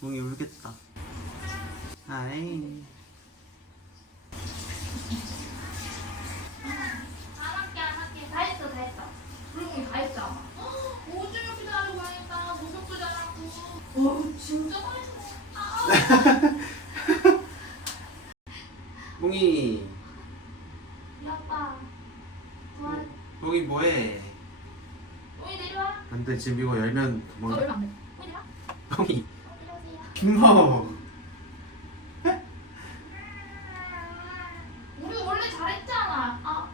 몽이 울겠다. 아이. 안 할게. 다 했어. 그리고 다 했잖아. 오줌 이렇게 잘하고 다녔다. 목욕도 잘하고. 진짜 잘했어. 몽이. 우리 아빠. 그만. 몽이 뭐해? 우리 내려와. 안돼, 지금 이거 열면 몽이. 열면 안 돼. 우리 내려와. 몽이. 이러세요. 김모. 우리 원래 잘했잖아.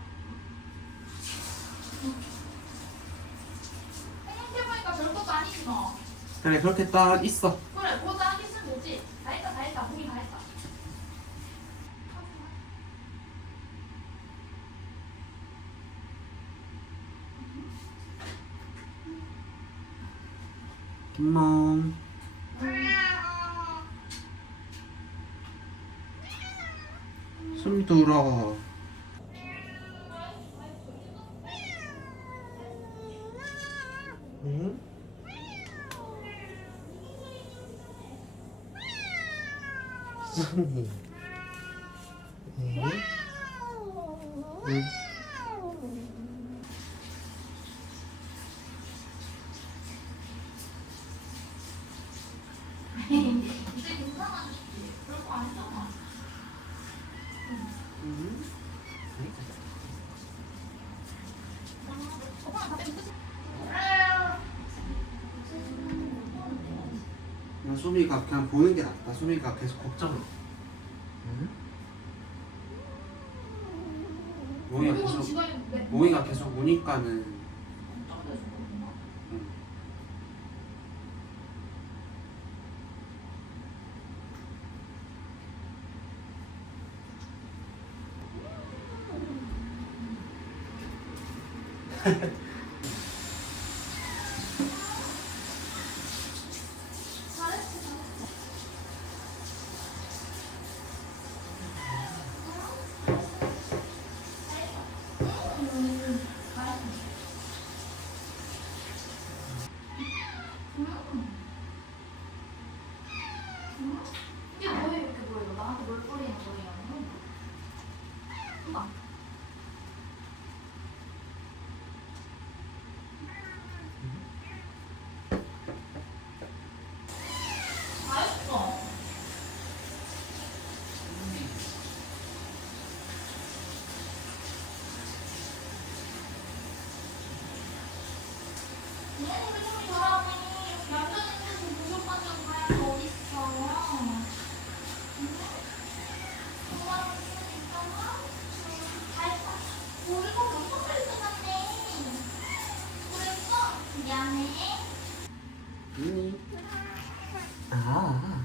생각해보니까 별것도 아니지 뭐. 그래, 그렇게 딱 있어. 그래, 그것도 하기 있으면 되지. 다 했다. 우리 다 했다. 김몽. 숨이 들어. 응? 응? 응? 이제 괜찮아졌지. 별거 아니잖아. 응? 저번에 다 뺐지? 그냥 소미가 그냥 보는 게 낫다. 소미가 계속 걱정을. 응? 몽이가 계속 우니까는. 응. 이게 뭐야 이렇게 보여? 나한테 뭘 뿌리는 거야? 봐. 다 했어. 우리 소리 잘하고 남자친구 부족하다고 가야 어딨어? 엄마랑 있으니까 잘했다. 우리가 엄청 빨리 끝났네. 그랬어? 미안해. 아.